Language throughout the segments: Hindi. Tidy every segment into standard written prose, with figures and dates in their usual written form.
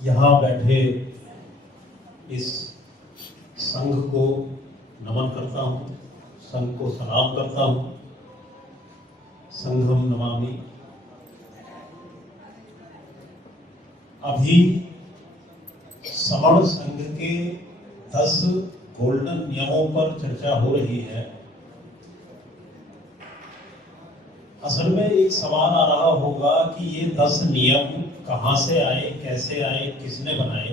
यहाँ बैठे इस संघ को नमन करता हूँ, संघ को सलाम करता हूँ। संघम नमामि। अभी समण संघ के 10 गोल्डन नियमों पर चर्चा हो रही है। असल में एक सवाल आ रहा होगा कि ये 10 नियम कहाँ से आए, कैसे आए, किसने बनाए।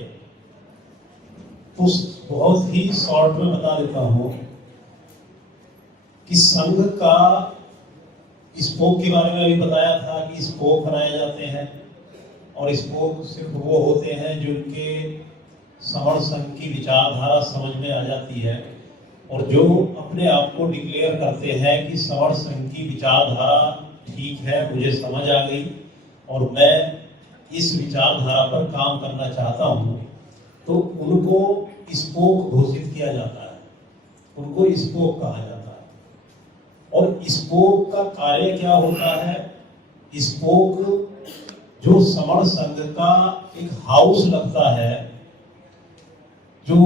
तो बहुत ही शॉर्ट में बता देता हूँ कि संघ का स्पोक के बारे में अभी बताया था कि स्पोक बनाए जाते हैं और स्पोक सिर्फ वो होते हैं जिनके समण संघ की विचारधारा समझ में आ जाती है और जो अपने आप को डिक्लेयर करते हैं कि समण संघ की विचारधारा ठीक है, मुझे समझ आ गई और मैं इस विचारधारा पर काम करना चाहता हूँ, तो उनको स्पोक घोषित किया जाता है, उनको स्पोक कहा जाता है। और स्पोक का कार्य क्या होता है? स्पोक जो समण संघ का एक हाउस लगता है, जो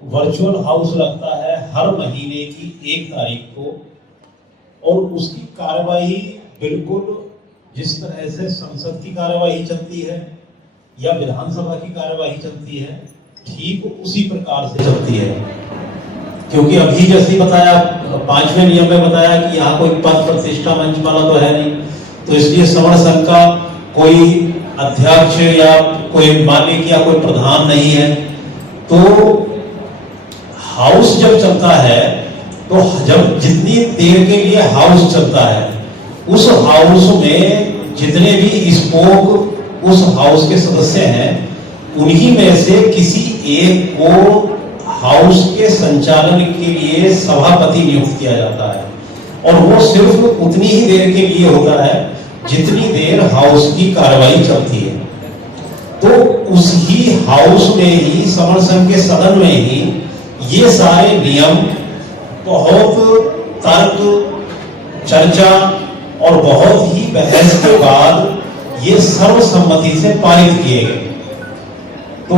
वर्चुअल हाउस लगता है हर महीने की 1 तारीख को, और उसकी कार्यवाही बिल्कुल जिस तरह से संसद की कार्यवाही चलती है या विधानसभा की कार्यवाही चलती है, ठीक उसी प्रकार से चलती है। क्योंकि अभी जैसे बताया 5वें नियम में बताया कि यहाँ कोई पद प्रतिष्ठा मंच वाला तो है नहीं, तो इसलिए समण संघ का कोई अध्यक्ष या कोई मालिक या कोई प्रधान नहीं है। तो हाउस जब चलता है तो जब जितनी देर के लिए हाउस चलता है, उस हाउस में जितने भी स्पोक उस हाउस के सदस्य हैं, उन्हीं में से किसी एक को हाउस के संचालन के लिए सभापति नियुक्त किया जाता है और वो सिर्फ उतनी ही देर के लिए होता है जितनी देर हाउस की कार्रवाई चलती है। तो उसी हाउस में ही, समण संघ के सदन में ही ये सारे नियम बहुत तर्क, चर्चा और बहुत ही बहस के बाद ये सर्वसम्मति से पारित किए गए। तो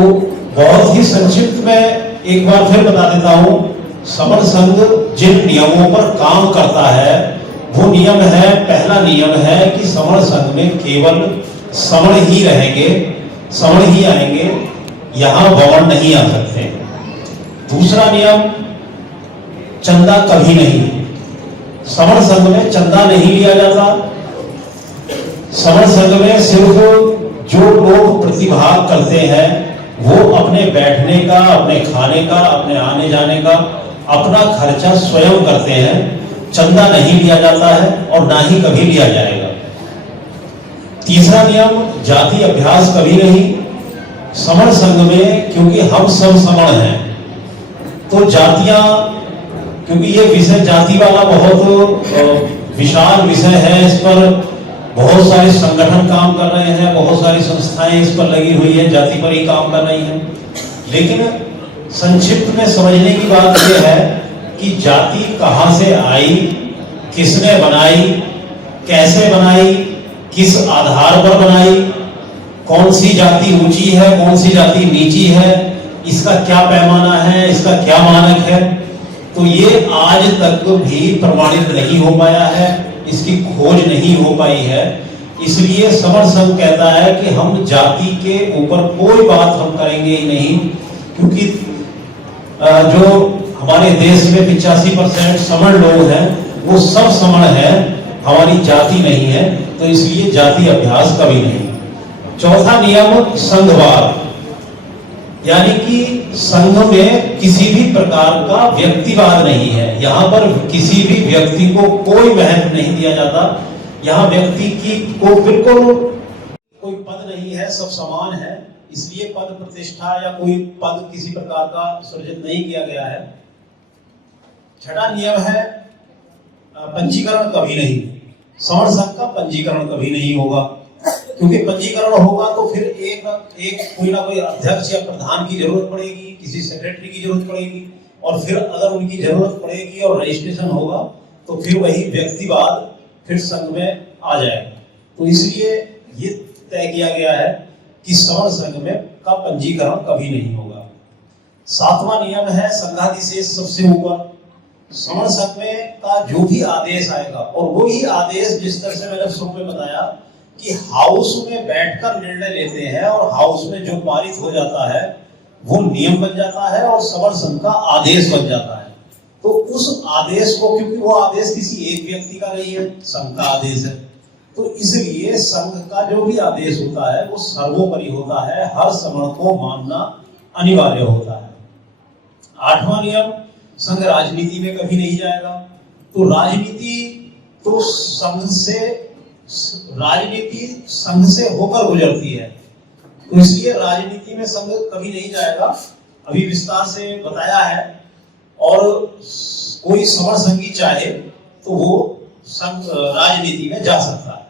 बहुत ही संक्षिप्त में एक बार फिर बता देता हूं, समण संघ जिन नियमों पर काम करता है वो नियम है, पहला नियम है कि समण संघ में केवल समण ही रहेंगे, समण ही आएंगे, यहां वमन नहीं आ सकते। दूसरा नियम, चंदा कभी नहीं, समण संघ में चंदा नहीं लिया जाता। समण संघ में सिर्फ जो लोग प्रतिभाग करते हैं वो अपने बैठने का, अपने खाने का, अपने आने जाने का अपना खर्चा स्वयं करते हैं। चंदा नहीं लिया जाता है और ना ही कभी लिया जाएगा। तीसरा नियम, जाति अभ्यास कभी नहीं। समण संघ में क्योंकि हम सब समण हैं, तो जातियां, क्योंकि ये विषय जाति वाला बहुत विशाल विषय है, इस पर बहुत सारे संगठन काम कर रहे हैं, बहुत सारी संस्थाएं इस पर लगी हुई है, जाति पर ही काम कर रही हैं। लेकिन संक्षिप्त में समझने की बात यह है कि जाति कहां से आई, किसने बनाई, कैसे बनाई, किस आधार पर बनाई, कौन सी जाति ऊंची है, कौन सी जाति नीची है, इसका क्या पैमाना है, इसका क्या मानक है, तो ये आज तक भी प्रमाणित नहीं हो पाया है, इसकी खोज नहीं हो पाई है। इसलिए समण संघ कहता है कि हम जाति के ऊपर कोई बात हम करेंगे ही नहीं, क्योंकि जो हमारे देश में 85% समण लोग हैं वो सब समण हैं, हमारी जाति नहीं है, तो इसलिए जाति अभ्यास कभी नहीं। चौथा नियम, संघवाद, यानी कि संघ में किसी भी प्रकार का व्यक्तिवाद नहीं है। यहाँ पर किसी भी व्यक्ति को कोई महत्व नहीं दिया जाता। यहाँ व्यक्ति की को बिल्कुल कोई पद नहीं है, सब समान है, इसलिए पद प्रतिष्ठा या कोई पद किसी प्रकार का सृजित नहीं किया गया है। छठा नियम है, पंजीकरण कभी नहीं। समण संघ का पंजीकरण कभी नहीं होगा, क्योंकि पंजीकरण होगा तो फिर एक कोई ना कोई अध्यक्ष या प्रधान की जरूरत पड़ेगी, किसी सेक्रेटरी की जरूरत पड़ेगी, और फिर अगर उनकी जरूरत पड़ेगी और रजिस्ट्रेशन होगा तो फिर वही व्यक्तिवाद फिर संघ में आ जाएगा। तो इसलिए ये तय किया गया है कि सवर्ण संघ में का पंजीकरण कभी नहीं होगा। 7वां नियम है संघाधिशेष सबसे ऊपर। सवर्ण संघ में का जो भी आदेश आएगा, और वही आदेश जिस तरह से मैंने शुरू में बताया कि हाउस में बैठकर निर्णय लेते हैं और हाउस में जो पारित हो जाता है वो नियम बन जाता है और सवर्ण संघ का आदेश बन जाता है। तो उस आदेश को, क्योंकि वो आदेश किसी एक व्यक्ति का नहीं है, संघ का आदेश है, तो इसलिए संघ का जो भी आदेश होता है वो सर्वोपरि होता है, हर सवर्ण को मानना अनिवार्य होता है। 8वां नियम, संघ राजनीति में कभी नहीं जाएगा। तो राजनीति तो राजनीति संघ से होकर गुजरती है, तो इसलिए राजनीति में संघ कभी नहीं जाएगा, अभी विस्तार से बताया है। और कोई सवर्ण संघी चाहे तो वो संघ राजनीति में जा सकता है।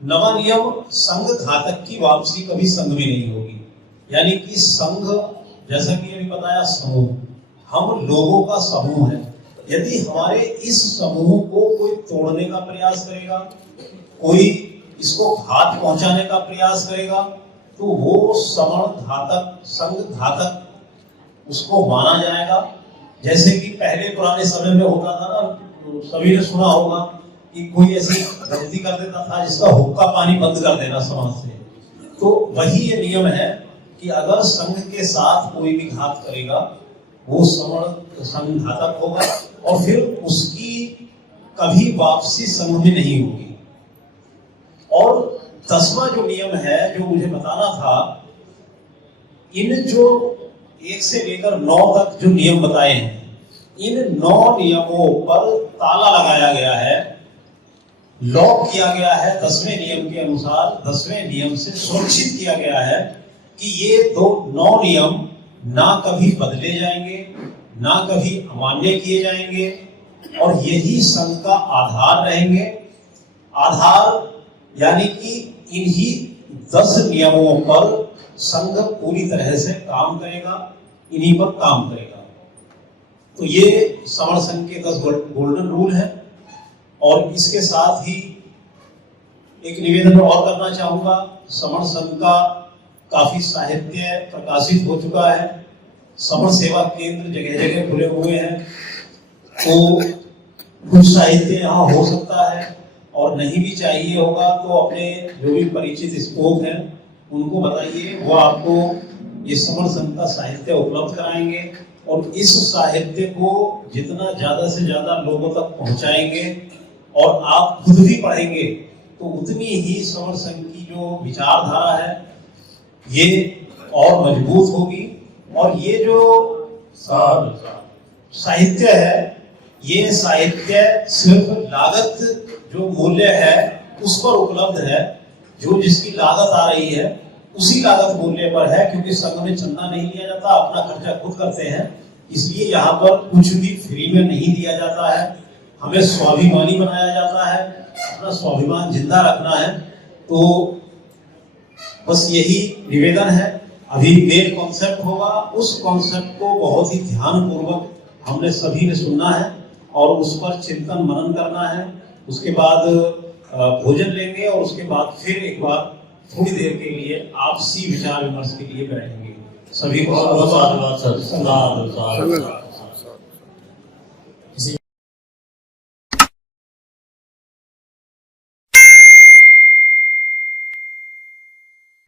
9वां नियम, संघ घातक की वापसी कभी संघ में नहीं होगी। यानी कि संघ, जैसा कि अभी बताया, समूह, हम लोगों का समूह है। यदि हमारे इस समूह को कोई तोड़ने का प्रयास करेगा, कोई इसको घात पहुंचाने का प्रयास करेगा, तो वो सवर्ण घातक, संघ घातक उसको माना जाएगा। जैसे कि पहले पुराने समय में होता था ना, तो सभी ने सुना होगा कि कोई ऐसी गलती कर देता था जिसका हुक्का पानी बंद कर देना समाज से। तो वही ये नियम है कि अगर संघ के साथ कोई भी घात करेगा वो सवर्ण संघ घातक होगा और फिर उसकी कभी वापसी संघ में नहीं होगी। और 10वां जो नियम है जो मुझे बताना था, इन जो 1 से लेकर 9 तक जो नियम बताए हैं, इन 9 नियमों पर ताला लगाया गया है, लॉक किया गया है 10वें नियम के अनुसार। 10वें नियम से सुरक्षित किया गया है कि ये 9 नियम ना कभी बदले जाएंगे, ना कभी अमान्य किए जाएंगे, और यही संघ का आधार रहेंगे। आधार यानी कि इन्हीं 10 नियमों पर संघ पूरी तरह से काम करेगा, इन्हीं पर काम करेगा। तो ये सवर्ण संघ के 10 गोल्डन रूल है। और इसके साथ ही एक निवेदन और करना चाहूंगा, सवर्ण संघ का काफी साहित्य प्रकाशित हो चुका है, सवर्ण सेवा केंद्र जगह जगह खुले हुए हैं, तो कुछ साहित्य यहाँ हो सकता है, और नहीं भी चाहिए होगा तो अपने जो भी परिचित स्पोक हैं उनको बताइए, वो आपको ये सवर्ण संघ का साहित्य उपलब्ध कराएंगे। और इस साहित्य को जितना ज्यादा से ज्यादा लोगों तक पहुंचाएंगे और आप खुद भी पढ़ेंगे तो उतनी ही सवर्ण संघ की जो विचारधारा है ये और मजबूत होगी। और ये जो साहित्य है, ये साहित्य सिर्फ लागत जो मूल्य है उस पर उपलब्ध है, जो जिसकी लागत आ रही है उसी लागत मूल्य पर है, क्योंकि संघ में चंदा नहीं लिया जाता, अपना खर्चा खुद करते हैं, इसलिए यहाँ पर कुछ भी फ्री में नहीं दिया जाता है। हमें स्वाभिमानी बनाया जाता है, अपना स्वाभिमान जिंदा रखना है। तो बस यही निवेदन है। अभी मेन कॉन्सेप्ट होगा, उस कॉन्सेप्ट को बहुत ही ध्यानपूर्वक हमने सभी ने सुनना है और उस पर चिंतन मनन करना है। उसके बाद भोजन लेंगे और उसके बाद फिर एक बार थोड़ी देर के लिए आपसी विचार विमर्श के लिए बैठेंगे। सभी को